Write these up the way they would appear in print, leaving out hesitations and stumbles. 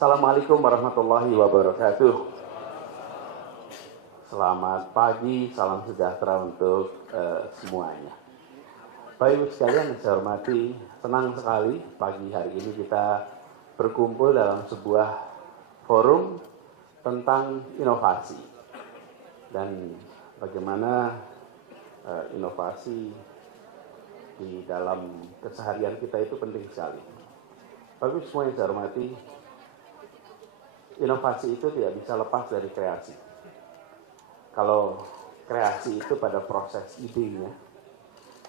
Assalamualaikum warahmatullahi wabarakatuh. Selamat pagi, salam sejahtera untuk semuanya. Bapak Ibu sekalian yang saya hormati, senang sekali pagi hari ini kita berkumpul dalam sebuah forum tentang inovasi dan bagaimana inovasi di dalam keseharian kita itu penting sekali. Bapak Ibu semua yang saya hormati, inovasi itu tidak bisa lepas dari kreasi. Kalau kreasi itu pada proses idenya,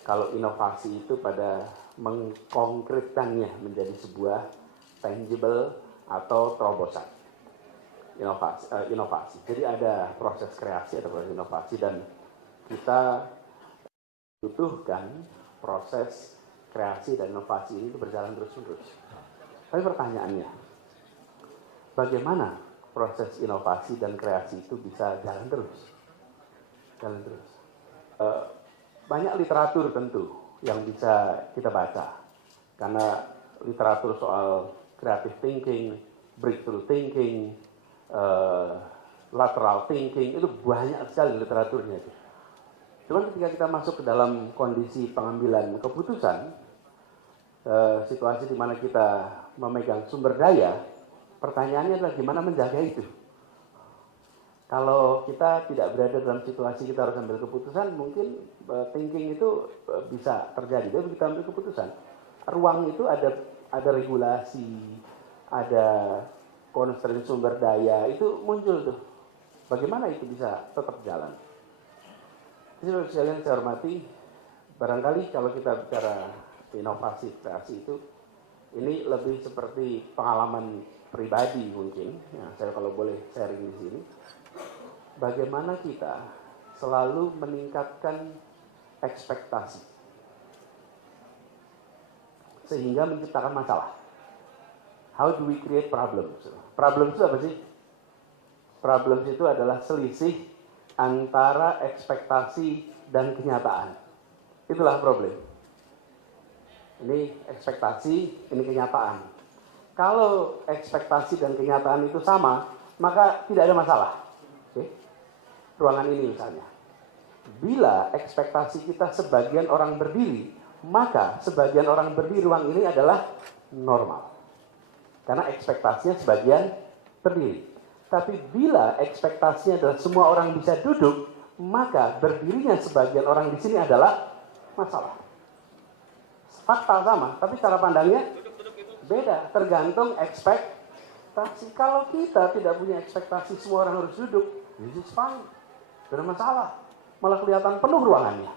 kalau inovasi itu pada mengkonkretkannya menjadi sebuah tangible atau terobosan. Inovasi. Jadi ada proses kreasi, ada proses inovasi, dan kita butuhkan proses kreasi dan inovasi ini berjalan terus-menerus. Tapi pertanyaannya, bagaimana proses inovasi dan kreasi itu bisa jalan terus? Banyak literatur tentu yang bisa kita baca. Karena literatur soal creative thinking, breakthrough thinking, lateral thinking, itu banyak sekali literaturnya. Cuma ketika kita masuk ke dalam kondisi pengambilan keputusan, situasi di mana kita memegang sumber daya, pertanyaannya adalah gimana menjaga itu. Kalau kita tidak berada dalam situasi kita harus ambil keputusan, mungkin thinking itu bisa terjadi. Jadi kita ambil keputusan, ruang itu ada regulasi, ada constraint sumber daya, itu muncul tuh. Bagaimana itu bisa tetap jalan? Jadi sekalian saya hormati, barangkali kalau kita bicara inovasi kreasi itu, ini lebih seperti pengalaman pribadi mungkin. Ya, saya kalau boleh sharing di sini. Bagaimana kita selalu meningkatkan ekspektasi sehingga menciptakan masalah. How do we create problems? Problems itu apa sih? Problems itu adalah selisih antara ekspektasi dan kenyataan. Itulah problem. Ini ekspektasi, ini kenyataan. Kalau ekspektasi dan kenyataan itu sama, maka tidak ada masalah. Oke? Ruangan ini misalnya. Bila ekspektasi kita sebagian orang berdiri, maka sebagian orang berdiri ruang ini adalah normal. Karena ekspektasinya sebagian berdiri. Tapi bila ekspektasinya adalah semua orang bisa duduk, maka berdirinya sebagian orang di sini adalah masalah. Fakta sama, tapi cara pandangnya beda. Tergantung ekspektasi. Kalau kita tidak punya ekspektasi semua orang harus duduk, this is fine. Tidak ada masalah. Malah kelihatan penuh ruangannya.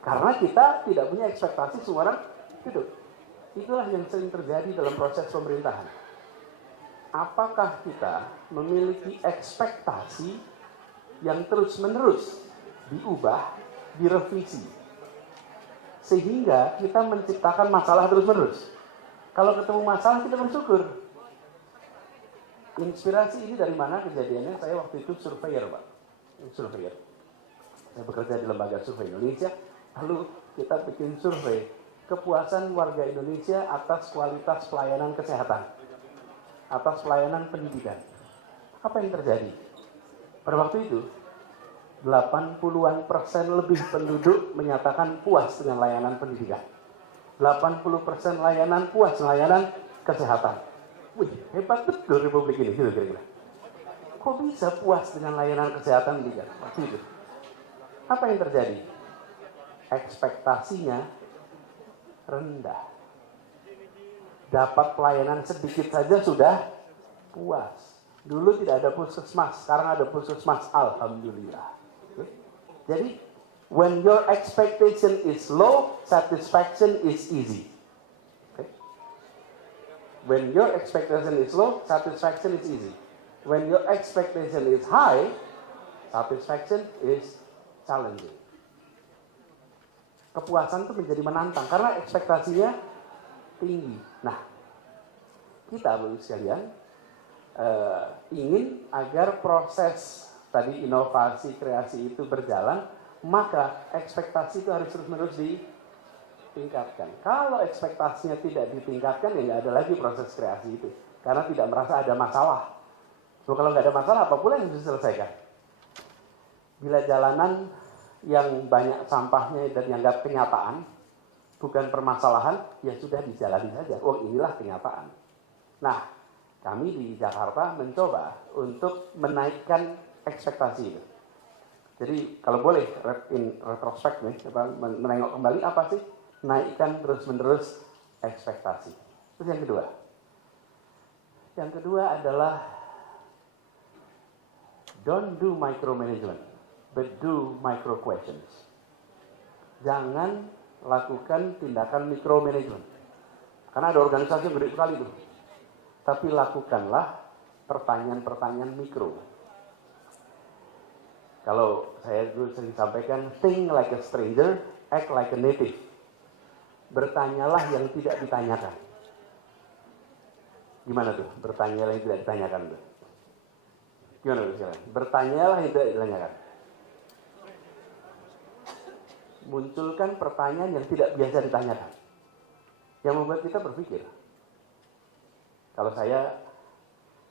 Karena kita tidak punya ekspektasi semua orang duduk. Itulah yang sering terjadi dalam proses pemerintahan. Apakah kita memiliki ekspektasi yang terus-menerus diubah, direvisi, sehingga kita menciptakan masalah terus-menerus? Kalau ketemu masalah kita bersyukur. Inspirasi ini dari mana kejadiannya? Saya waktu itu surveyor, Pak. Surveyor. Saya bekerja di lembaga survei Indonesia. Lalu kita bikin survei kepuasan warga Indonesia atas kualitas pelayanan kesehatan, atas pelayanan pendidikan. Apa yang terjadi? Pada waktu itu 80% lebih penduduk menyatakan puas dengan layanan pendidikan. 80% layanan puas dengan layanan kesehatan. Wih, hebat betul Republik ini, gitu kira-kira. Kok bisa puas dengan layanan kesehatan pendidikan? Waktu itu. Apa yang terjadi? Ekspektasinya rendah. Dapat pelayanan sedikit saja sudah puas. Dulu tidak ada puskesmas, sekarang ada puskesmas, alhamdulillah. Okay. Jadi, when your expectation is low, satisfaction is easy. Okay. When your expectation is low, satisfaction is easy. When your expectation is high, satisfaction is challenging. Kepuasan itu menjadi menantang karena ekspektasinya tinggi. Nah, kita Bapak sekalian ingin agar proses tadi inovasi kreasi itu berjalan, maka ekspektasi itu harus terus-menerus ditingkatkan. Kalau ekspektasinya tidak ditingkatkan, ya nggak ada lagi proses kreasi itu. karena tidak merasa ada masalah. So, kalau nggak ada masalah, apa pula yang bisa diselesaikan? Bila jalanan yang banyak sampahnya dan dianggap kenyataan, bukan permasalahan, ya sudah dijalani saja. Oh, inilah kenyataan. Nah, kami di Jakarta mencoba untuk menaikkan ekspektasi itu. Jadi kalau boleh in retrospect nih, menengok kembali apa sih naikkan terus-menerus ekspektasi. Terus yang kedua adalah don't do micromanagement, but do micro questions. Jangan lakukan tindakan micromanagement, karena ada organisasi yang gede sekali tuh. Tapi lakukanlah pertanyaan-pertanyaan mikro. Kalau saya dulu sering sampaikan, think like a stranger, act like a native. Bertanyalah yang tidak ditanyakan. Gimana tuh? Bertanyalah yang tidak ditanyakan tuh. Gimana tuh sekarang? Bertanyalah yang tidak ditanyakan. Munculkan pertanyaan yang tidak biasa ditanyakan. Yang membuat kita berpikir. Kalau saya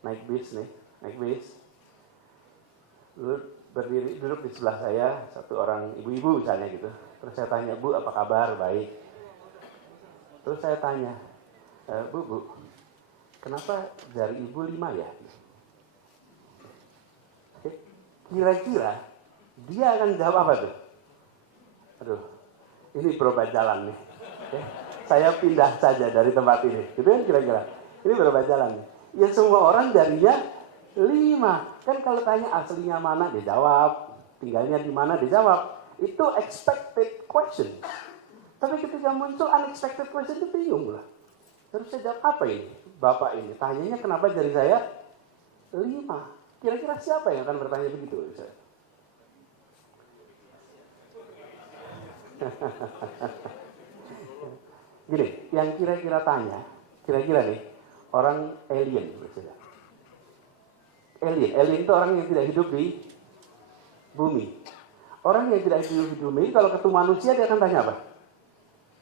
naik bis, berdiri duduk di sebelah saya satu orang ibu-ibu misalnya gitu. Terus saya tanya, Bu, apa kabar? Baik. Terus saya tanya, Bu, kenapa jari ibu 5 ya? Kira-kira dia akan jawab apa tuh? Aduh, ini berobat jalan nih. Saya pindah saja dari tempat ini. Gitu kan kira-kira. Ini berobat jalan nih. Ya semua orang jarinya 5. Kan kalau tanya aslinya mana, dia jawab. Tinggalnya di mana, dia jawab. Itu expected question. Tapi ketika muncul unexpected question, itu bingung lah. Terus saya jawab, apa ini? Bapak ini, tanyanya kenapa jari saya 5? Kira-kira siapa yang akan bertanya begitu? Gini, yang kira-kira tanya, kira-kira nih, orang alien misalnya. Alien itu orang yang tidak hidup di bumi. Orang yang tidak hidup di bumi, kalau ketemu manusia dia akan tanya apa?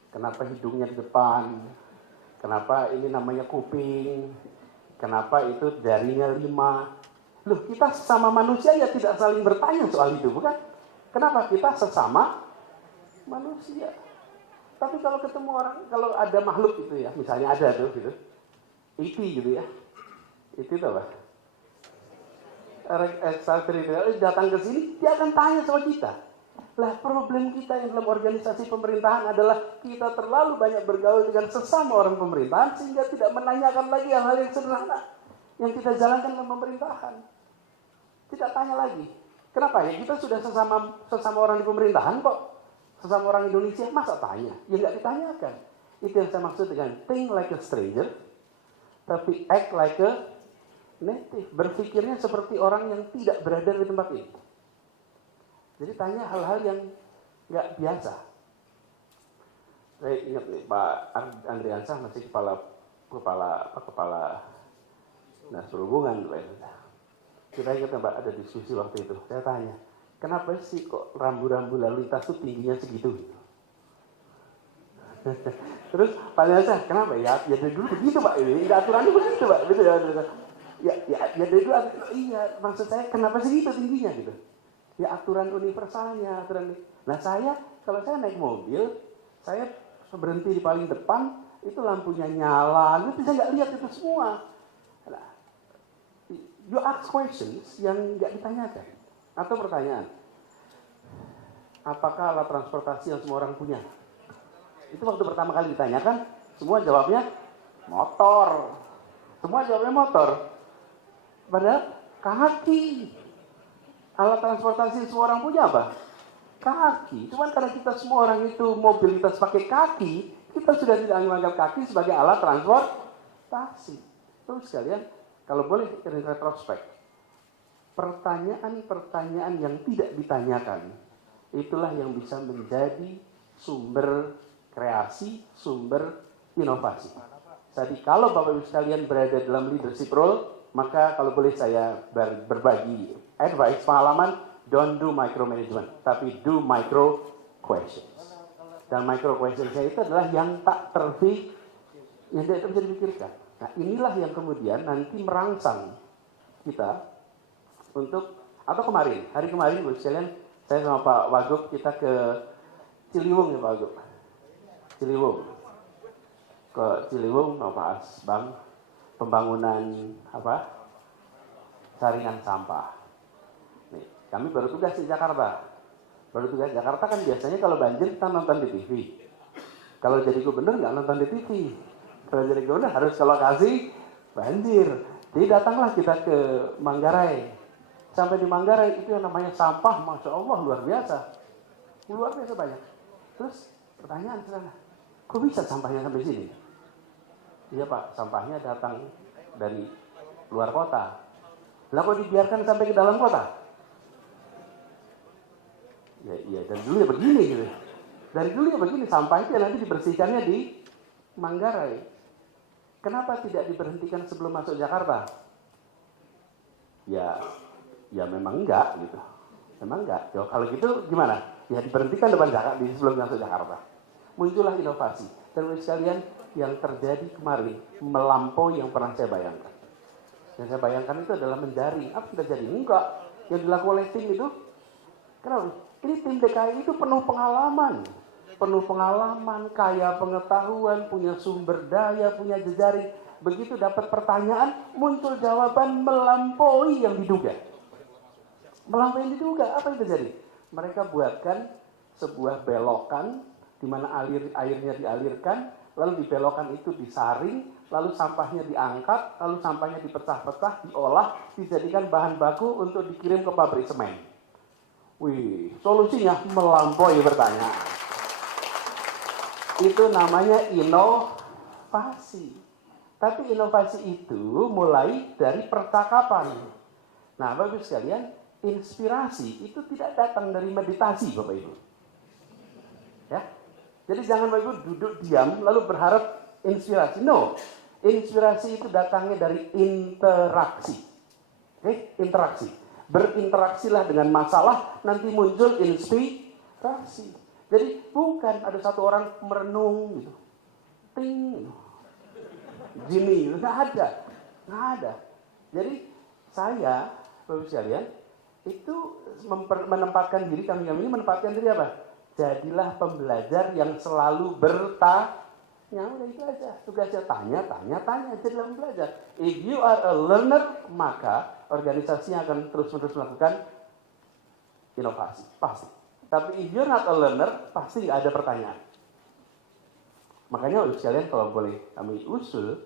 Kenapa hidungnya di depan? Kenapa ini namanya kuping? Kenapa itu jarinya 5? Loh, kita sesama manusia ya tidak saling bertanya soal itu, bukan? Kenapa kita sesama manusia? Tapi kalau ketemu orang, kalau ada makhluk itu ya, misalnya ada tuh gitu, IT gitu ya, itu apa? Extraterrestrial datang ke sini, dia akan tanya sama kita. Lah, problem kita yang dalam organisasi pemerintahan adalah kita terlalu banyak bergaul dengan sesama orang pemerintahan sehingga tidak menanyakan lagi hal-hal yang sederhana yang kita jalankan dalam pemerintahan. Tidak tanya lagi. Kenapa ya? Kita sudah sesama orang di pemerintahan kok. Sesama orang Indonesia, masa tanya? Ya nggak ditanyakan. Itu yang saya maksud dengan think like a stranger, tapi act like a native. Berpikirnya seperti orang yang tidak berada di tempat itu. Jadi tanya hal-hal yang nggak biasa. Saya ingat nih, Pak Andriansah masih kepala dinas perhubungan. Kita ingat Pak, ada diskusi waktu itu. Saya tanya, kenapa sih kok rambu-rambu lalu lintas itu tingginya segitu? Terus Pak Andriansah, kenapa ya? Ya dari dulu begitu Pak, ini aturannya begitu Pak. Betul ya. Ya dari dulu, iya. Maksud saya, kenapa segitu tingginya gitu? Ya aturan universalnya, Nah kalau saya naik mobil, saya berhenti di paling depan, itu lampunya nyala, itu saya nggak lihat itu semua. Nah, you ask questions yang nggak ditanyakan. Atau pertanyaan, apakah alat transportasi yang semua orang punya? Itu waktu pertama kali ditanyakan, semua jawabnya motor. Semua jawabnya motor. Padahal kaki. Alat transportasi semua orang punya apa? Kaki. Cuman karena kita semua orang itu mobilitas pakai kaki, kita sudah tidak menganggap kaki sebagai alat transportasi. Terus sekalian, kalau boleh retrospek, pertanyaan-pertanyaan yang tidak ditanyakan, itulah yang bisa menjadi sumber kreasi, sumber inovasi. Jadi kalau Bapak Ibu sekalian berada dalam leadership role, maka kalau boleh saya berbagi advice, pengalaman, don't do micromanagement, tapi do micro questions. Dan micro questions itu adalah yang tak yang tidak bisa dipikirkan. Nah, inilah yang kemudian nanti merangsang kita untuk, atau hari kemarin Bu sekalian, saya sama Pak Wagub kita ke Ciliwung ya Pak Wagub. Ciliwung. Ke Ciliwung membahas pembangunan saringan sampah. Nih, kami baru tugas di Jakarta. Baru tugas Jakarta kan biasanya kalau banjir kita nonton di TV. Kalau jadi gubernur nggak nonton di TV. Kalau jadi gubernur harus ke lokasi banjir. Jadi datanglah kita ke Manggarai. Sampai di Manggarai itu yang namanya sampah, Masya Allah luar biasa. Luar biasa banyak. Terus pertanyaan sana, kok bisa sampahnya sampai sini? Iya Pak, sampahnya datang dari luar kota. Lah kok dibiarkan sampai ke dalam kota? Ya iya, dari dulu ya begini gitu. Dari dulu ya begini, sampah itu nanti dibersihkannya di Manggarai. Kenapa tidak diberhentikan sebelum masuk Jakarta? Ya memang enggak gitu. Memang enggak. Ya, kalau gitu gimana? Ya diberhentikan depan Jakarta sebelum masuk Jakarta. Muncullah inovasi. Dan sekalian yang terjadi kemarin melampaui yang pernah saya bayangkan. Yang saya bayangkan itu adalah menjaring. Apa sudah jadi? Enggak. Yang dilakukan oleh tim itu, kenapa? Ini tim DKI itu penuh pengalaman. Penuh pengalaman, kaya pengetahuan, punya sumber daya, punya jejaring. Begitu dapat pertanyaan, muncul jawaban melampaui yang diduga. Melampaui yang diduga, apa yang terjadi? Mereka buatkan sebuah belokan di mana airnya dialirkan, lalu di belokan itu disaring, lalu sampahnya diangkat, lalu sampahnya dipecah-pecah, diolah, dijadikan bahan baku untuk dikirim ke pabrik semen. Wih, solusinya melampaui pertanyaan. Itu namanya inovasi. Tapi inovasi itu mulai dari percakapan. Nah, Bapak Ibu sekalian, inspirasi itu tidak datang dari meditasi, Bapak Ibu. Ya. Jadi jangan Bapak Ibu duduk diam lalu berharap inspirasi. No. Inspirasi itu datangnya dari interaksi. Oke, interaksi. Berinteraksilah dengan masalah, nanti muncul inspirasi. Jadi bukan ada satu orang merenung gitu. Ting. Gini, nggak ada. Jadi saya, Bapak sekalian, itu menempatkan diri, kami ini menempatkan diri apa? Jadilah pembelajar yang selalu bertanya. Udah itu aja. Tugasnya tanya, jadilah pembelajar. If you are a learner, maka organisasinya akan terus-menerus melakukan inovasi. Pasti. Tapi if you're not a learner, pasti nggak ada pertanyaan. Makanya sekalian kalau boleh kami usul,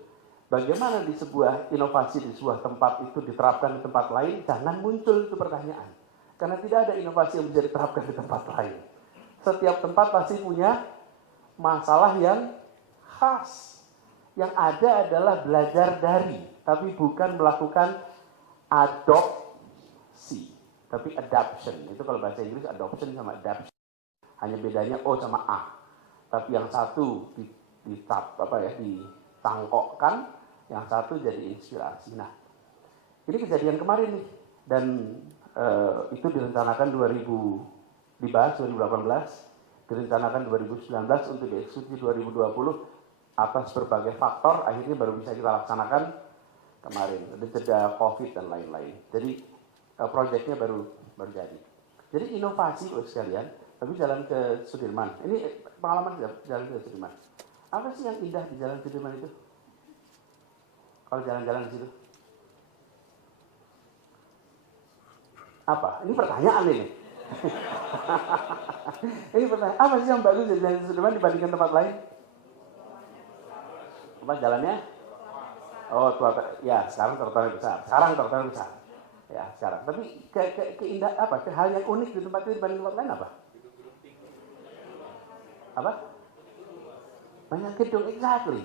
bagaimana di sebuah inovasi di sebuah tempat itu diterapkan di tempat lain, jangan muncul itu pertanyaan. Karena tidak ada inovasi yang bisa diterapkan di tempat lain. Setiap tempat pasti punya masalah yang khas. Yang ada adalah belajar dari, tapi bukan melakukan adopsi, tapi adoption. Itu kalau bahasa Inggris adoption sama adoption. Hanya bedanya O sama A. Tapi yang satu ditangkokkan, yang satu jadi inspirasi. Nah, ini kejadian kemarin nih, dan itu direncanakan dibahas 2018, direncanakan 2019 untuk dieksekusi 2020 atas berbagai faktor, akhirnya baru bisa kita laksanakan kemarin. Ada jeda COVID dan lain-lain. Jadi proyeknya baru jadi. Jadi inovasi sekalian, tapi jalan ke Sudirman. Ini pengalaman jalan ke Sudirman. Apa sih yang indah di jalan Sudirman itu? Kalau jalan-jalan di situ. Apa? Ini pertanyaan ini. Ini pertanyaan. Apa sih yang bagus di jalan Sudirman dibandingkan tempat lain? Apa jalannya? Oh, ya sekarang trotoarnya besar. Ya sekarang. Tapi keindah apa? Hal yang unik di tempat itu dibanding tempat lain apa? Apa? Banyak gedung, exactly.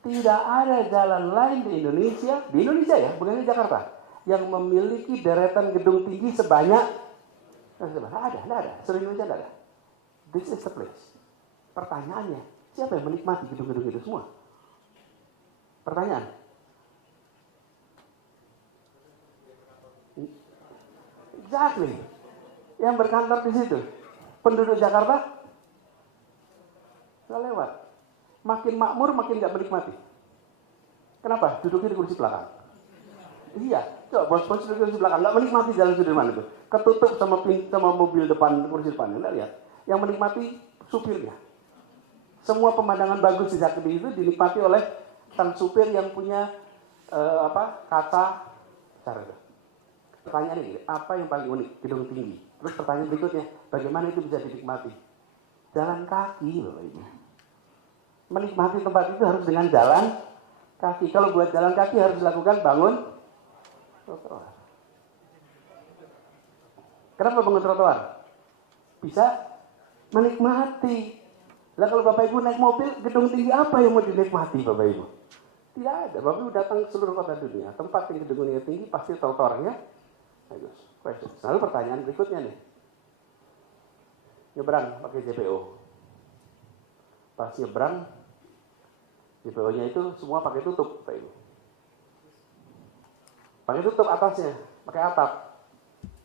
Tidak ada jalan lain di Indonesia ya, bukan di Jakarta, yang memiliki deretan gedung tinggi sebanyak. Tidak ada. Seluruh Indonesia tidak ada. This is the place. Pertanyaannya, siapa yang menikmati gedung-gedung itu semua? Pertanyaan. Exactly. Yang berkantor di situ. Penduduk Jakarta nggak lewat. Makin makmur, makin nggak menikmati. Kenapa? Duduknya di kursi belakang. Iya, coba bos-bos duduk di kursi belakang, nggak menikmati Jalan Sudirman itu. Ketutup sama mobil depan, kursi depan, nggak lihat. Yang menikmati supirnya. Semua pemandangan bagus di Sakti itu dinikmati oleh sang supir yang punya kaca cara itu. Pertanyaan ini, apa yang paling unik? Gedung tinggi. Terus pertanyaan berikutnya, bagaimana itu bisa dinikmati? Jalan kaki loh ini. Menikmati tempat itu harus dengan jalan kaki. Kalau buat jalan kaki harus dilakukan bangun trotoar. Kenapa bangun trotoar? Bisa menikmati. Lah kalau Bapak Ibu naik mobil, gedung tinggi apa yang mau dinikmati Bapak Ibu? Tidak ada. Bapak Ibu datang ke seluruh kota dunia, tempat yang gedungnya tinggi pasti trotoarnya bagus. Lalu pertanyaan berikutnya nih. Nyebrang pakai JPO. Pas nyebrang, JPO-nya itu semua pakai tutup, Bapak Ibu. Pakai tutup atasnya, pakai atap.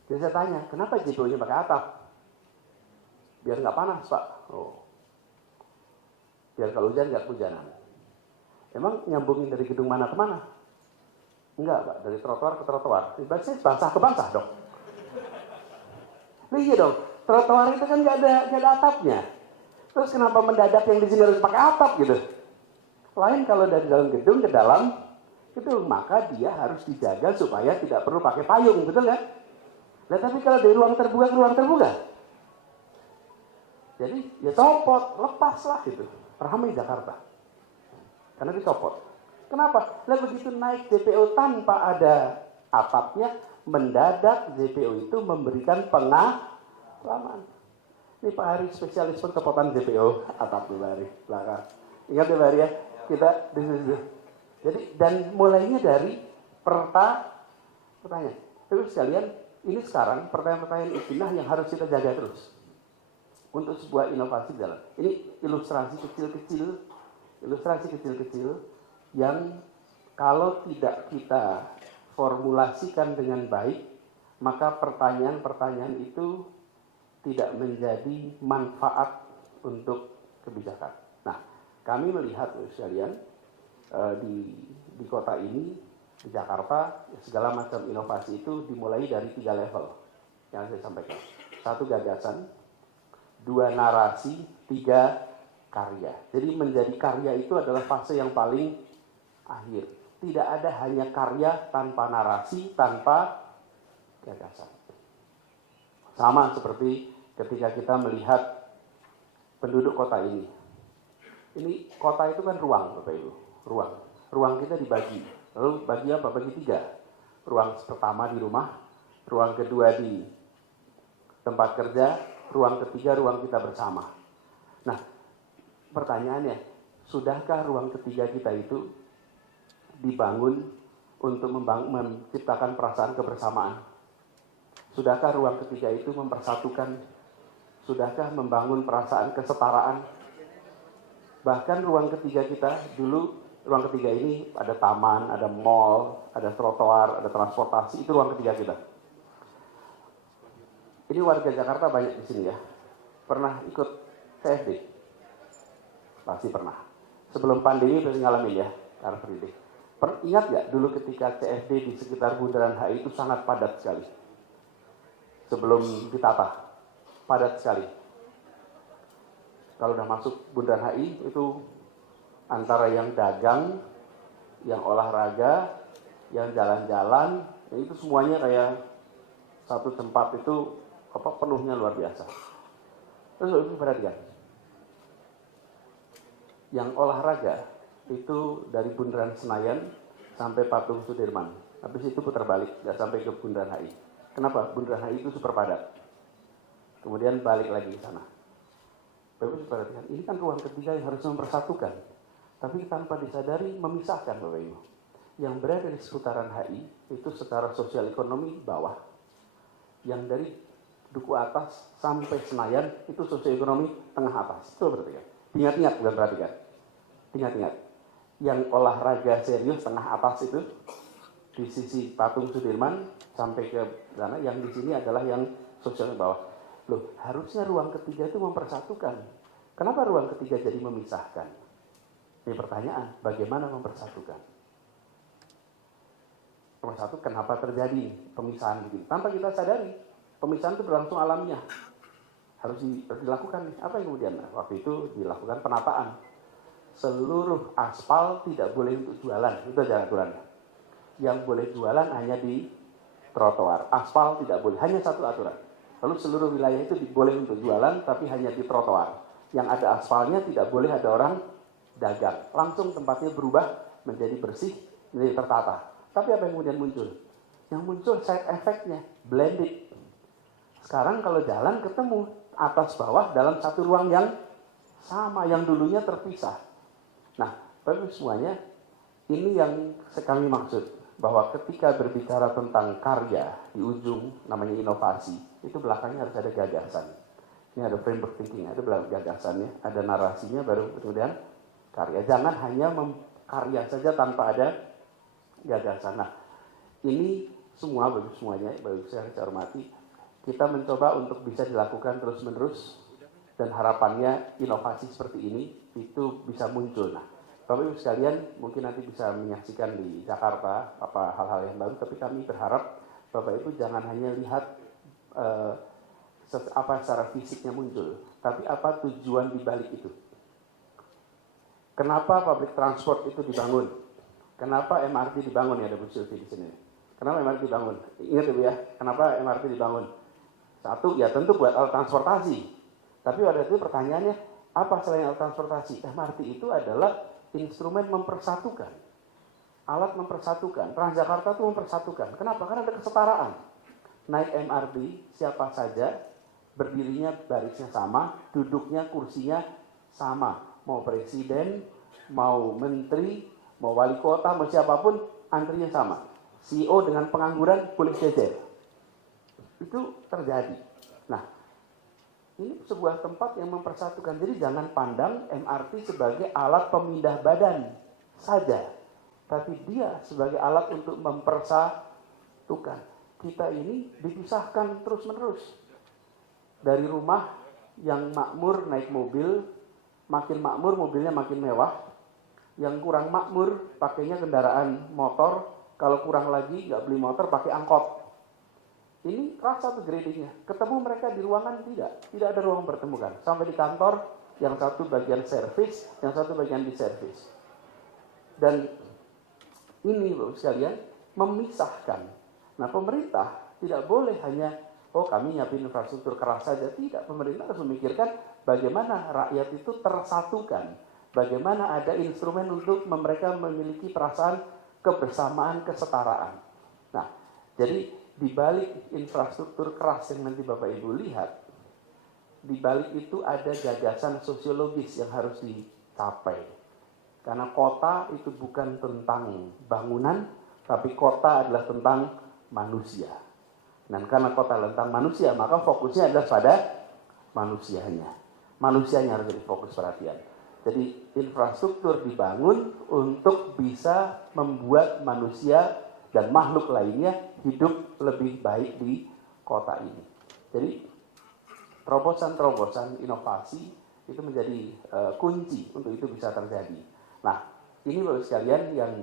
Jadi saya tanya, kenapa JPO-nya pakai atap? Biar nggak panas, Pak. Oh. Biar kalau hujan nggak hujanan. Emang nyambungin dari gedung mana ke mana? Enggak, Pak. Dari trotoar ke trotoar. Ibaratnya bangsa ke bangsa dong. Iya dong. Trotoar itu kan nggak ada atapnya. Terus kenapa mendadak yang di sini harus pakai atap gitu? Lain kalau dari dalam gedung ke dalam gedung, maka dia harus dijaga supaya tidak perlu pakai payung, betul kan? Nah, tapi kalau dari ruang terbuka ke ruang terbuka, jadi ya copot, lepaslah gitu. Ramai Jakarta. Karena dicopot. Kenapa? Lah begitu naik JPO tanpa ada atapnya, mendadak JPO itu memberikan pengalaman. Ini Pak Hari spesialis pencopotan JPO atap di Bari belakang. Ingat ya Bari ya, kita di situ. Jadi dan mulainya dari pertanyaan. Terus sekalian, ini sekarang pertanyaan-pertanyaan istilah yang harus kita jaga terus untuk sebuah inovasi dalam. Ini ilustrasi kecil-kecil yang kalau tidak kita formulasikan dengan baik, maka pertanyaan-pertanyaan itu tidak menjadi manfaat untuk kebijakan. Nah, kami melihat sekalian di kota ini, di Jakarta, segala macam inovasi itu dimulai dari 3 level yang saya sampaikan. 1 gagasan, 2 narasi, 3 karya. Jadi menjadi karya itu adalah fase yang paling akhir. Tidak ada hanya karya tanpa narasi, tanpa gagasan. Sama seperti ketika kita melihat penduduk kota ini. Ini kota itu kan ruang, Bapak Ibu. Ruang kita dibagi. Lalu bagi apa? Bagi 3. Ruang pertama di rumah, ruang kedua di tempat kerja, ruang ketiga ruang kita bersama. Nah, pertanyaannya, sudahkah ruang ketiga kita itu dibangun untuk menciptakan perasaan kebersamaan? Sudahkah ruang ketiga itu mempersatukan? Sudahkah membangun perasaan kesetaraan? Bahkan ruang ketiga kita dulu, ruang ketiga ini ada taman, ada mall, ada trotoar, ada transportasi, itu ruang ketiga kita. Ini warga Jakarta banyak di sini ya. Pernah ikut CFD? Pasti pernah. Sebelum pandemi pasti ngalamin ya, Car Free Day. Ingat nggak dulu ketika CFD di sekitar Bundaran HI itu sangat padat sekali. Sebelum ditata, padat sekali. Kalau udah masuk Bundaran HI itu antara yang dagang, yang olahraga, yang jalan-jalan, itu semuanya kayak satu tempat itu penuhnya luar biasa. Terus Ibu perhatikan, yang olahraga itu dari Bundaran Senayan sampai Patung Sudirman. Habis itu putar balik, nggak sampai ke Bundaran HI. Kenapa? Bundaran HI itu super padat. Kemudian balik lagi ke sana. Bapak perhatikan, ini kan ruang ketiga yang harus mempersatukan. Tapi tanpa disadari memisahkan Bapak Ibu. Yang berada di seputaran HI itu secara sosial ekonomi bawah. Yang dari Duku Atas sampai Senayan itu sosioekonomi tengah atas. Itu berarti kan? Ingat-ingat, bukan perhatikan. Ingat-ingat. Yang olahraga serius tengah atas itu di sisi Patung Sudirman sampai ke sana. Yang di sini adalah yang sosial bawah. Loh, harusnya ruang ketiga itu mempersatukan. Kenapa ruang ketiga jadi memisahkan? Ini pertanyaan, bagaimana mempersatukan? Nomor satu, kenapa terjadi pemisahan begini? Tanpa kita sadari, pemisahan itu berlangsung alamiah. Harus dilakukan. Apa yang kemudian? Waktu itu dilakukan penataan. Seluruh aspal tidak boleh untuk jualan. Itu aja aturannya. Yang boleh jualan hanya di trotoar. Aspal tidak boleh. Hanya satu aturan. Lalu seluruh wilayah itu boleh untuk jualan, tapi hanya di trotoar. Yang ada aspalnya tidak boleh ada orang dagang. Langsung tempatnya berubah menjadi bersih, menjadi tertata. Tapi apa yang kemudian muncul? Yang muncul side effect-nya, blended. Sekarang kalau jalan ketemu atas bawah dalam satu ruang yang sama, yang dulunya terpisah. Nah, Bapak semuanya, ini yang kami maksud, bahwa ketika berbicara tentang karya di ujung namanya inovasi, itu belakangnya harus ada gagasan. Ini ada framework thinking, ada gagasannya, ada narasinya, baru kemudian karya. Jangan hanya karya saja tanpa ada gagasan. Nah, ini semua bagi semuanya, bagi saya hormati, kita mencoba untuk bisa dilakukan terus-menerus, dan harapannya inovasi seperti ini itu bisa muncul. Nah, Bapak Ibu sekalian mungkin nanti bisa menyaksikan di Jakarta apa hal-hal yang baru, tapi kami berharap Bapak Ibu jangan hanya lihat apa secara fisiknya muncul, tapi apa tujuan di balik itu. Kenapa public transport itu dibangun? Kenapa MRT dibangun ya, ada Bu Sylvie di sini. Kenapa MRT dibangun? Ingat Ibu ya, kenapa MRT dibangun? Satu, ya tentu buat alat transportasi. Tapi pada itu pertanyaannya, apa selain alat transportasi? MRT itu adalah instrumen mempersatukan. Alat mempersatukan. Transjakarta itu mempersatukan. Kenapa? Karena ada kesetaraan. Naik MRT, siapa saja, berdirinya barisnya sama, duduknya kursinya sama. Mau presiden, mau menteri, mau wali kota, mau siapapun, antrinya sama. CEO dengan pengangguran boleh jejer. Itu terjadi. Nah, ini sebuah tempat yang mempersatukan. Jadi jangan pandang MRT sebagai alat pemindah badan saja, tapi dia sebagai alat untuk mempersatukan. Kita ini dipisahkan terus-menerus. Dari rumah yang makmur naik mobil, makin makmur mobilnya makin mewah. Yang kurang makmur pakainya kendaraan motor, kalau kurang lagi nggak beli motor pakai angkot. Ini rasa tuh gradingnya. Ketemu mereka di ruangan tidak ada ruang bertemu kan. Sampai di kantor, yang satu bagian servis, yang satu bagian di servis. Dan ini Bapak sekalian memisahkan. Nah, pemerintah tidak boleh hanya kami nyiapin infrastruktur keras saja. Tidak, pemerintah harus memikirkan bagaimana rakyat itu tersatukan. Bagaimana ada instrumen untuk mereka memiliki perasaan kebersamaan, kesetaraan. Nah, jadi di balik infrastruktur keras yang nanti Bapak Ibu lihat, di balik itu ada gagasan sosiologis yang harus dicapai. Karena kota itu bukan tentang bangunan, tapi kota adalah tentang manusia. Dan karena kota tentang manusia, maka fokusnya adalah pada manusianya. Manusianya harus jadi fokus perhatian. Jadi infrastruktur dibangun untuk bisa membuat manusia dan makhluk lainnya hidup lebih baik di kota ini. Jadi terobosan-terobosan inovasi itu menjadi kunci untuk itu bisa terjadi. Nah, ini Bapak sekalian yang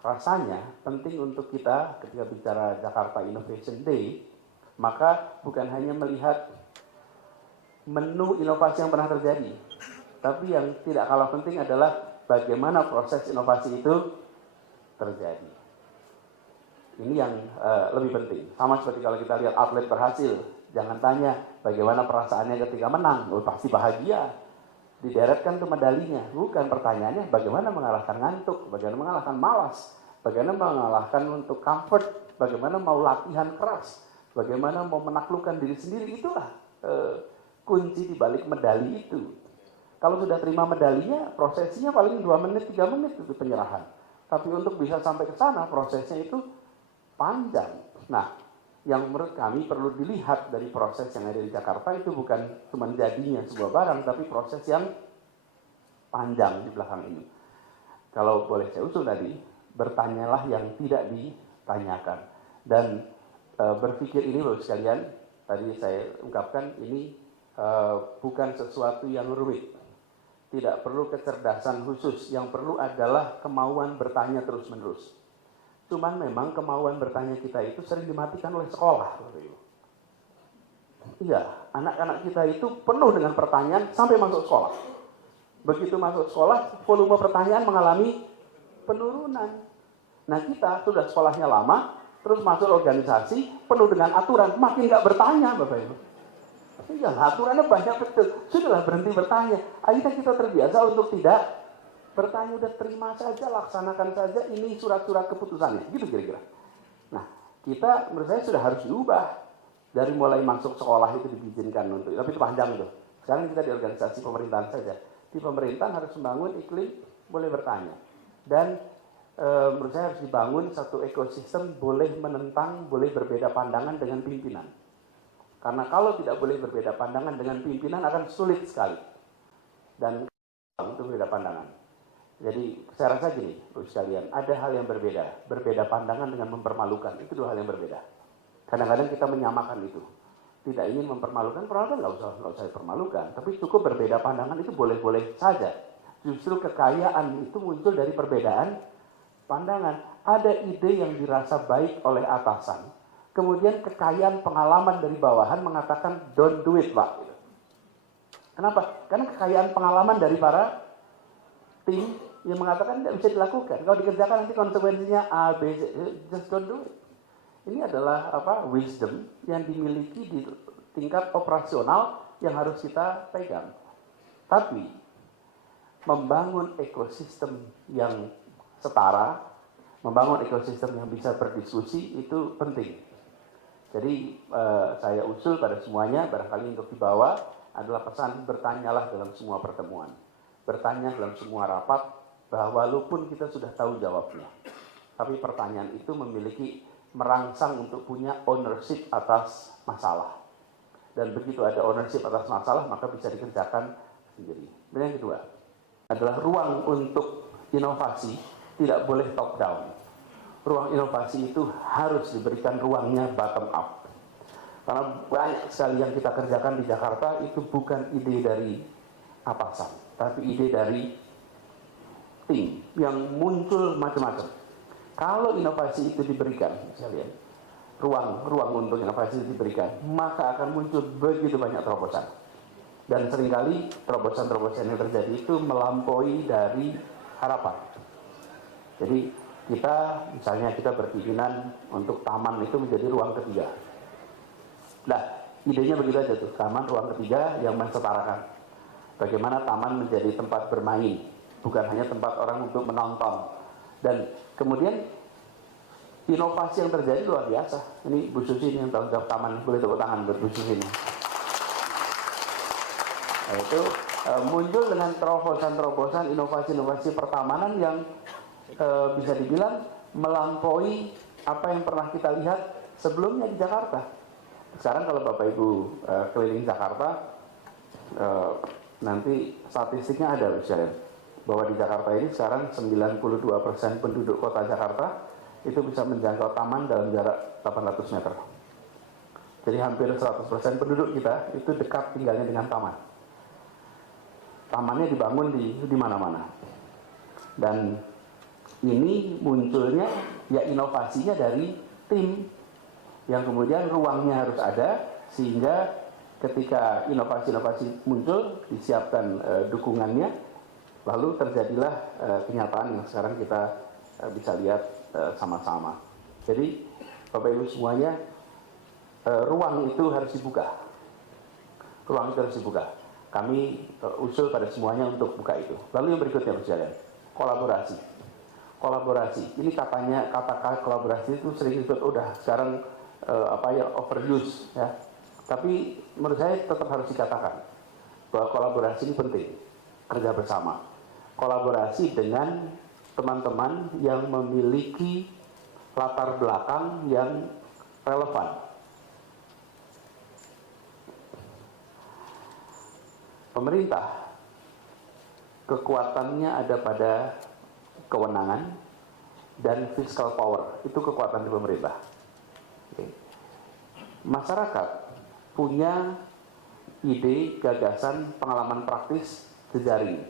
rasanya penting untuk kita ketika bicara Jakarta Innovation Day, maka bukan hanya melihat menu inovasi yang pernah terjadi, tapi yang tidak kalah penting adalah bagaimana proses inovasi itu terjadi. Ini yang lebih penting. Sama seperti kalau kita lihat atlet berhasil, jangan tanya bagaimana perasaannya ketika menang. Pasti bahagia. Dideretkan tuh medalinya. Bukan pertanyaannya bagaimana mengalahkan ngantuk, bagaimana mengalahkan malas, bagaimana mengalahkan untuk comfort, bagaimana mau latihan keras, bagaimana mau menaklukkan diri sendiri. Itulah kunci di balik medali itu. Kalau sudah terima medalinya, prosesnya paling 2 menit, 3 menit itu penyerahan. Tapi untuk bisa sampai ke sana, prosesnya itu panjang. Nah, yang menurut kami perlu dilihat dari proses yang ada di Jakarta itu bukan cuma jadinya sebuah barang, tapi proses yang panjang di belakang ini. Kalau boleh saya usul tadi, bertanyalah yang tidak ditanyakan. Dan berpikir ini Bapak sekalian, tadi saya ungkapkan ini bukan sesuatu yang rumit. Tidak perlu kecerdasan khusus, yang perlu adalah kemauan bertanya terus-menerus. Cuman memang kemauan bertanya kita itu sering dimatikan oleh sekolah. Iya, anak-anak kita itu penuh dengan pertanyaan sampai masuk sekolah. Begitu masuk sekolah, volume pertanyaan mengalami penurunan. Nah kita sudah sekolahnya lama, terus masuk organisasi, penuh dengan aturan, makin nggak bertanya Bapak Ibu. Iya, aturannya banyak betul. Sudahlah berhenti bertanya. Akhirnya kita terbiasa untuk tidak bertanya, udah terima saja, laksanakan saja, ini surat-surat keputusannya. Gitu kira-kira. Nah, kita menurut saya sudah harus diubah. Dari mulai masuk sekolah itu diizinkan untuk, tapi itu panjang tuh. Sekarang kita di organisasi pemerintahan saja. Di pemerintahan harus membangun iklim boleh bertanya. Dan menurut saya harus dibangun satu ekosistem boleh menentang, boleh berbeda pandangan dengan pimpinan. Karena kalau tidak boleh berbeda pandangan dengan pimpinan akan sulit sekali. Dan untuk berbeda pandangan. Jadi saya rasa gini, Bapak sekalian, ada hal yang berbeda. Berbeda pandangan dengan mempermalukan, itu dua hal yang berbeda. Kadang-kadang kita menyamakan itu. Tidak ingin mempermalukan, nggak usah dipermalukan. Tapi cukup berbeda pandangan itu boleh-boleh saja. Justru kekayaan itu muncul dari perbedaan pandangan. Ada ide yang dirasa baik oleh atasan. Kemudian kekayaan pengalaman dari bawahan mengatakan don't do it, Pak. Kenapa? Karena kekayaan pengalaman dari para tim yang mengatakan tidak bisa dilakukan. Kalau dikerjakan nanti konsekuensinya A, B, C, just don't do it. Ini adalah wisdom yang dimiliki di tingkat operasional yang harus kita pegang. Tapi membangun ekosistem yang setara, membangun ekosistem yang bisa berdiskusi itu penting. Jadi saya usul pada semuanya, barangkali untuk dibawa adalah pesan bertanyalah dalam semua pertemuan. Bertanya dalam semua rapat, bahwa walaupun kita sudah tahu jawabnya. Tapi pertanyaan itu memiliki merangsang untuk punya ownership atas masalah. Dan begitu ada ownership atas masalah, maka bisa dikerjakan sendiri. Dan yang kedua, adalah ruang untuk inovasi tidak boleh top down. Ruang inovasi itu harus diberikan ruangnya bottom up. Karena banyak sekali yang kita kerjakan di Jakarta itu bukan ide dari atasan, tapi ide dari tim yang muncul macam-macam. Kalau inovasi itu diberikan, misalnya, ruang untuk inovasi itu diberikan, maka akan muncul begitu banyak terobosan. Dan seringkali terobosan-terobosan yang terjadi itu melampaui dari harapan. Jadi misalnya kita berkeinginan untuk taman itu menjadi ruang ketiga. Nah, idenya begitu aja tuh, taman ruang ketiga yang mensetarakan. Bagaimana taman menjadi tempat bermain, bukan hanya tempat orang untuk menonton. Dan kemudian inovasi yang terjadi luar biasa. Ini Bu Susi yang tanggung jawab taman, boleh tepuk tangan buat Bu Susi ini. Nah, itu muncul dengan terobosan-terobosan inovasi-inovasi pertamanan yang bisa dibilang melampaui apa yang pernah kita lihat sebelumnya di Jakarta. Sekarang kalau Bapak Ibu keliling Jakarta, nanti statistiknya ada misalnya, bahwa di Jakarta ini sekarang 92% penduduk kota Jakarta itu bisa menjangkau taman dalam jarak 800 meter. Jadi hampir 100% penduduk kita itu dekat tinggalnya dengan taman. Tamannya dibangun di mana-mana. Dan ini munculnya ya inovasinya dari tim yang kemudian ruangnya harus ada sehingga ketika inovasi-inovasi muncul disiapkan dukungannya. Lalu terjadilah kenyataan yang sekarang kita bisa lihat sama-sama. Jadi Bapak Ibu semuanya, ruang itu harus dibuka. Ruang itu harus dibuka. Kami usul pada semuanya untuk buka itu. Lalu yang berikutnya berjalan, kolaborasi. Kolaborasi. Ini kata kolaborasi itu sering disebut udah sekarang overuse ya. Tapi menurut saya tetap harus dikatakan bahwa kolaborasi ini penting, kerja bersama. Kolaborasi dengan teman-teman yang memiliki latar belakang yang relevan. Pemerintah, kekuatannya ada pada kewenangan dan fiscal power. Itu kekuatan di pemerintah. Masyarakat punya ide, gagasan, pengalaman praktis, jejaring.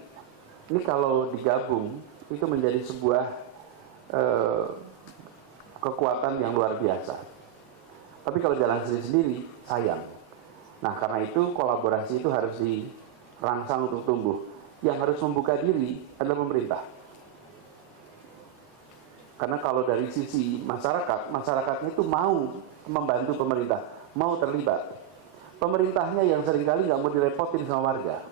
Ini kalau digabung itu menjadi sebuah kekuatan yang luar biasa. Tapi kalau jalan sendiri-sendiri, sayang. Nah, karena itu kolaborasi itu harus dirangsang untuk tumbuh. Yang harus membuka diri adalah pemerintah. Karena kalau dari sisi masyarakatnya itu mau membantu pemerintah, mau terlibat. Pemerintahnya yang seringkali nggak mau direpotin sama warga.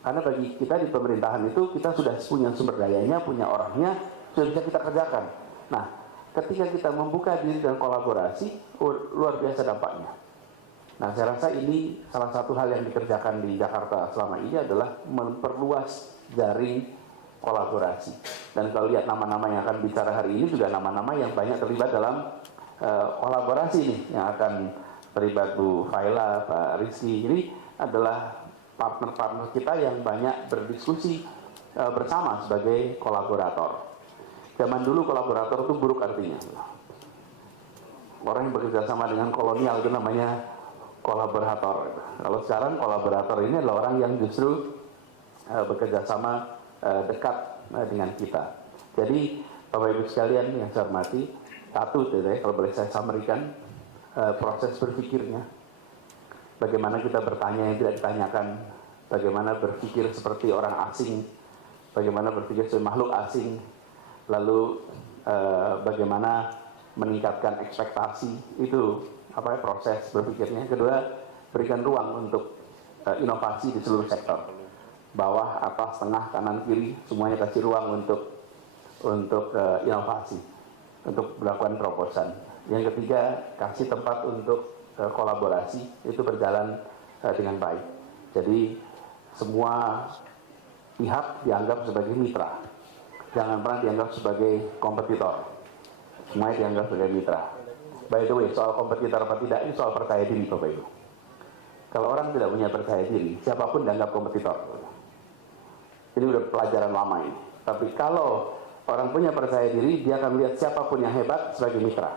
Karena bagi kita di pemerintahan itu, kita sudah punya sumber dayanya, punya orangnya, sudah bisa kita kerjakan. Nah, ketika kita membuka diri dan kolaborasi, luar biasa dampaknya. Nah, saya rasa ini salah satu hal yang dikerjakan di Jakarta selama ini adalah memperluas jaring kolaborasi. Dan kalau lihat nama-nama yang akan bicara hari ini juga nama-nama yang banyak terlibat dalam kolaborasi nih, yang akan terlibat Bu Faila, Pak Rizky. Ini adalah partner-partner kita yang banyak berdiskusi bersama sebagai kolaborator. Zaman dulu kolaborator itu buruk artinya. Orang yang bekerja sama dengan kolonial itu namanya kolaborator. Kalau sekarang kolaborator ini adalah orang yang justru bekerja sama dekat dengan kita. Jadi Bapak Ibu sekalian yang saya hormati, satu kalau boleh saya sampaikan proses berpikirnya. Bagaimana kita bertanya yang tidak ditanyakan, bagaimana berpikir seperti orang asing, bagaimana berpikir sebagai makhluk asing, lalu bagaimana meningkatkan ekspektasi, itu proses berpikirnya. Kedua, berikan ruang untuk inovasi di seluruh sektor. Bawah, atas, tengah, kanan, kiri, semuanya kasih ruang untuk inovasi, untuk melakukan terobosan. Yang ketiga, kasih tempat untuk kolaborasi, itu berjalan dengan baik. Jadi semua pihak dianggap sebagai mitra, jangan pernah dianggap sebagai kompetitor, semuanya dianggap sebagai mitra. By the way, soal kompetitor apa tidak, ini soal percaya diri Bapak Ibu. Kalau orang tidak punya percaya diri, siapapun dianggap kompetitor. Ini udah pelajaran lama ini. Tapi kalau orang punya percaya diri, dia akan melihat siapapun yang hebat sebagai mitra.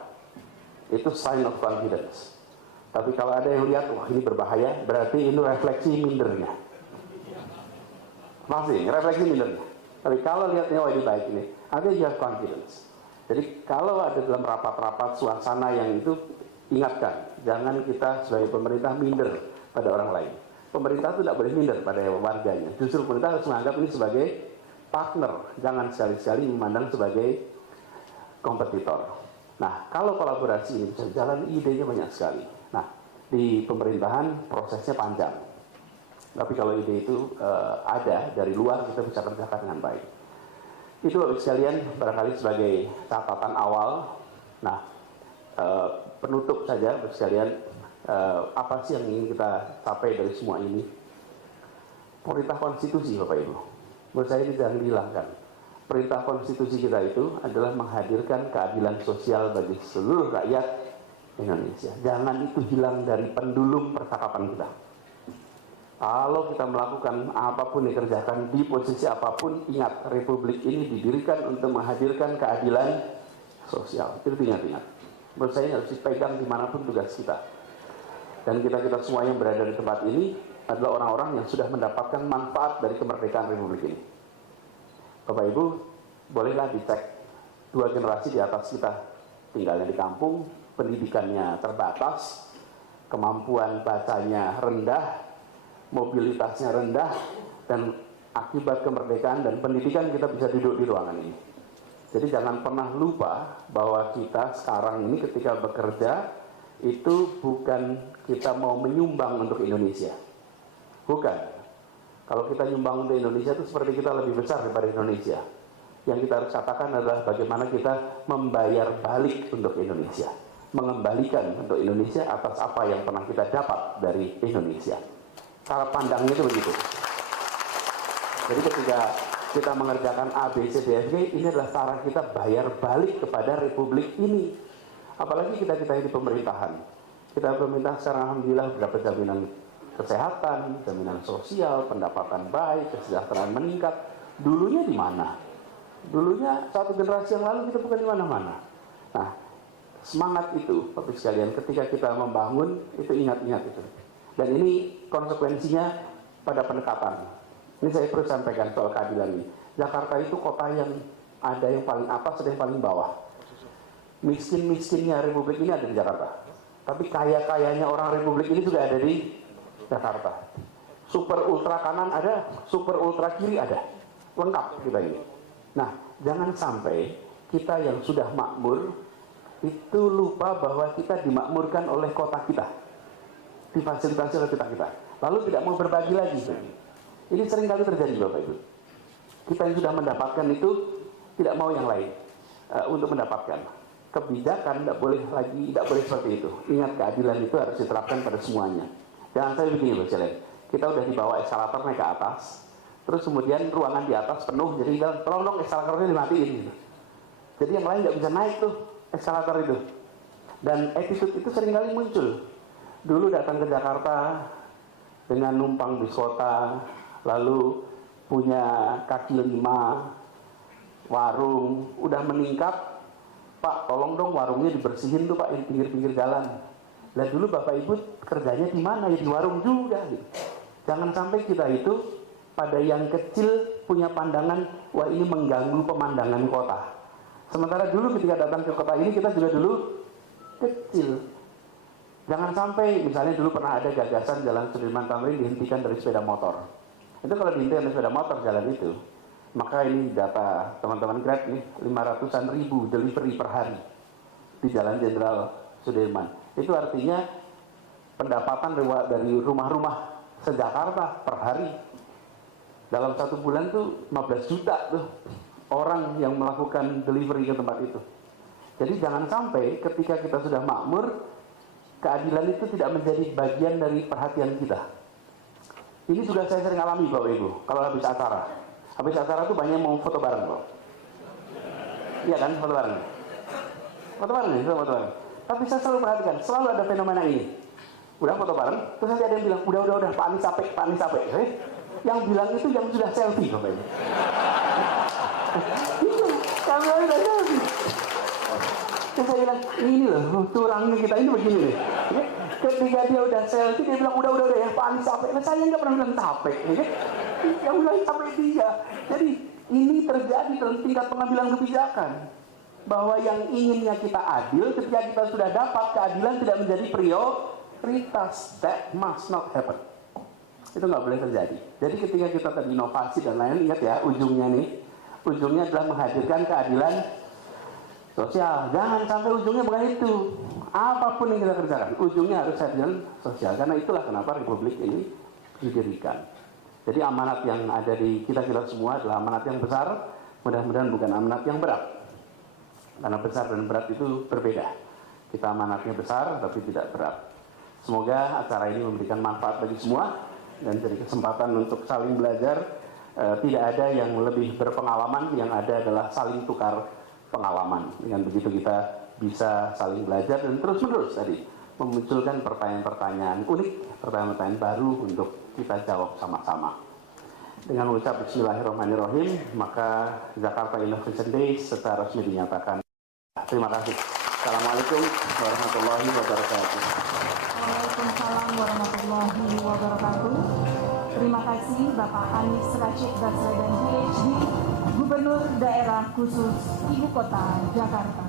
Itu sign of confidence. Tapi kalau ada yang lihat, wah ini berbahaya, berarti ini refleksi mindernya. Masih, refleksi mindernya. Tapi kalau lihatnya, wah ini baik ini, artinya you have confidence. Jadi kalau ada dalam rapat-rapat suasana yang itu, ingatkan, jangan kita sebagai pemerintah minder pada orang lain. Pemerintah itu tidak boleh minder pada warganya. Justru pemerintah harus menganggap ini sebagai partner, jangan sekali-sekali memandang sebagai kompetitor. Nah, kalau kolaborasi ini bisa jalan, idenya banyak sekali. Nah, di pemerintahan prosesnya panjang. Tapi kalau ide itu ada dari luar, kita bisa kerjakan dengan baik. Itu Bapak sekalian barangkali sebagai catatan awal. Nah, penutup saja Bapak sekalian, apa sih yang ingin kita capai dari semua ini? Perintah konstitusi Bapak Ibu, menurut saya ini jangan dihilangkan. Perintah konstitusi kita itu adalah menghadirkan keadilan sosial bagi seluruh rakyat Indonesia. Jangan itu hilang dari pendulum percakapan kita. Kalau kita melakukan apapun dikerjakan di posisi apapun, ingat Republik ini didirikan untuk menghadirkan keadilan sosial. Itu ingat-ingat. Menurut saya harus dipegang dimanapun tugas kita. Dan kita semua yang berada di tempat ini adalah orang-orang yang sudah mendapatkan manfaat dari kemerdekaan Republik ini. Bapak Ibu, bolehlah dicek 2 generasi di atas kita, tinggalnya di kampung, pendidikannya terbatas, kemampuan bacanya rendah, mobilitasnya rendah, dan akibat kemerdekaan dan pendidikan kita bisa duduk di ruangan ini. Jadi jangan pernah lupa bahwa kita sekarang ini ketika bekerja itu bukan kita mau menyumbang untuk Indonesia, bukan. Kalau kita nyumbang untuk Indonesia itu seperti kita lebih besar daripada Indonesia. Yang kita harus katakan adalah bagaimana kita membayar balik untuk Indonesia, mengembalikan untuk Indonesia atas apa yang pernah kita dapat dari Indonesia. Cara pandangnya itu begitu. Jadi ketika kita mengerjakan A, B, C, D, F, G, ini adalah cara kita bayar balik kepada Republik ini. Apalagi kita di pemerintahan. Kita pemerintah sekarang alhamdulillah mendapat jaminan kesehatan, jaminan sosial, pendapatan baik, kesejahteraan meningkat. Dulunya di mana? Dulunya 1 generasi yang lalu kita bukan di mana-mana. Nah, semangat itu, Bapak sekalian, ketika kita membangun itu ingat-ingat itu. Dan ini konsekuensinya pada pendekatan. Ini saya perlu sampaikan soal keadilan ini. Jakarta itu kota yang ada yang paling atas, ada yang paling bawah. Miskin-miskinnya Republik ini ada di Jakarta. Tapi kaya-kayanya orang Republik ini juga ada di Jakarta. Super ultra kanan ada, super ultra kiri ada. Lengkap kita ini. Nah, jangan sampai kita yang sudah makmur itu lupa bahwa kita dimakmurkan oleh kota kita. Difasilitasi oleh kota kita. Lalu tidak mau berbagi lagi. Ini sering kali terjadi Bapak Ibu. Kita yang sudah mendapatkan itu tidak mau yang lain untuk mendapatkan. Kebijakan tidak boleh seperti itu. Ingat, keadilan itu harus diterapkan pada semuanya. Jangan sampai begini loh, kita udah dibawa eskalator naik ke atas, terus kemudian ruangan di atas penuh, jadi bilang, tolong dong eskalatornya dimatiin gitu. Jadi yang lain nggak bisa naik tuh eskalator itu. Dan attitude itu seringkali muncul. Dulu datang ke Jakarta dengan numpang bis kota, lalu punya kaki 5, warung, udah meningkat. Pak, tolong dong warungnya dibersihin tuh Pak, yang pinggir-pinggir jalan. Lah dulu Bapak Ibu kerjanya di mana? Ya di warung juga. Gitu. Jangan sampai kita itu pada yang kecil punya pandangan, wah ini mengganggu pemandangan kota. Sementara dulu ketika datang ke kota ini kita juga dulu kecil. Jangan sampai misalnya dulu pernah ada gagasan jalan Sudirman Tamrin dihentikan dari sepeda motor. Itu kalau dihentikan dari sepeda motor jalan itu, maka ini data teman-teman Grab nih, 500-an ribu delivery per hari di Jalan Jenderal Sudirman. Itu artinya pendapatan dari rumah-rumah se-Jakarta per hari. Dalam 1 bulan tuh 15 juta tuh orang yang melakukan delivery ke tempat itu. Jadi jangan sampai ketika kita sudah makmur, keadilan itu tidak menjadi bagian dari perhatian kita. Ini juga saya sering alami Bapak Ibu, kalau habis acara. Habis acara tuh banyak mau foto bareng loh. Iya kan, foto bareng. Foto bareng nih, foto bareng. Tapi saya selalu perhatikan, selalu ada fenomena ini. Udah foto bareng, terus nanti ada yang bilang, udah, Pak Anies capek. Yang bilang itu yang sudah selfie Bapak Ibu. Itu, kami udah selfie. Terus saya bilang, ini loh, curangnya kita ini begini nih. Ketika dia udah selfie, dia bilang, udah ya, Pak Anies capek. Nah, saya nggak pernah bilang capek. Yang bilang capek dia. Jadi, ini terjadi dalam tingkat pengambilan kebijakan. Bahwa yang inginnya kita adil, ketika kita sudah dapat keadilan tidak menjadi prioritas. That must not happen. Itu nggak boleh terjadi. Jadi ketika kita tadi inovasi dan lain, ingat ya, ujungnya adalah menghadirkan keadilan sosial. Jangan sampai ujungnya bukan itu. Apapun yang kita kerjakan, ujungnya harus keadilan sosial. Karena itulah kenapa Republik ini didirikan. Jadi amanat yang ada di kita semua adalah amanat yang besar. Mudah-mudahan bukan amanat yang berat. Karena besar dan berat itu berbeda. Kita amanatnya besar tapi tidak berat. Semoga acara ini memberikan manfaat bagi semua dan jadi kesempatan untuk saling belajar. Tidak ada yang lebih berpengalaman, yang ada adalah saling tukar pengalaman. Dengan begitu kita bisa saling belajar dan terus-menerus tadi memunculkan pertanyaan-pertanyaan unik, pertanyaan-pertanyaan baru untuk kita jawab sama-sama. Dengan mengucap Bismillahirrahmanirrahim, maka Jakarta Innovation Day secara resmi dinyatakan. Terima kasih. Assalamualaikum warahmatullahi wabarakatuh. Waalaikumsalam warahmatullahi wabarakatuh. Terima kasih Bapak Anies Rashid Baswedan PhD, Gubernur Daerah Khusus Ibu Kota Jakarta.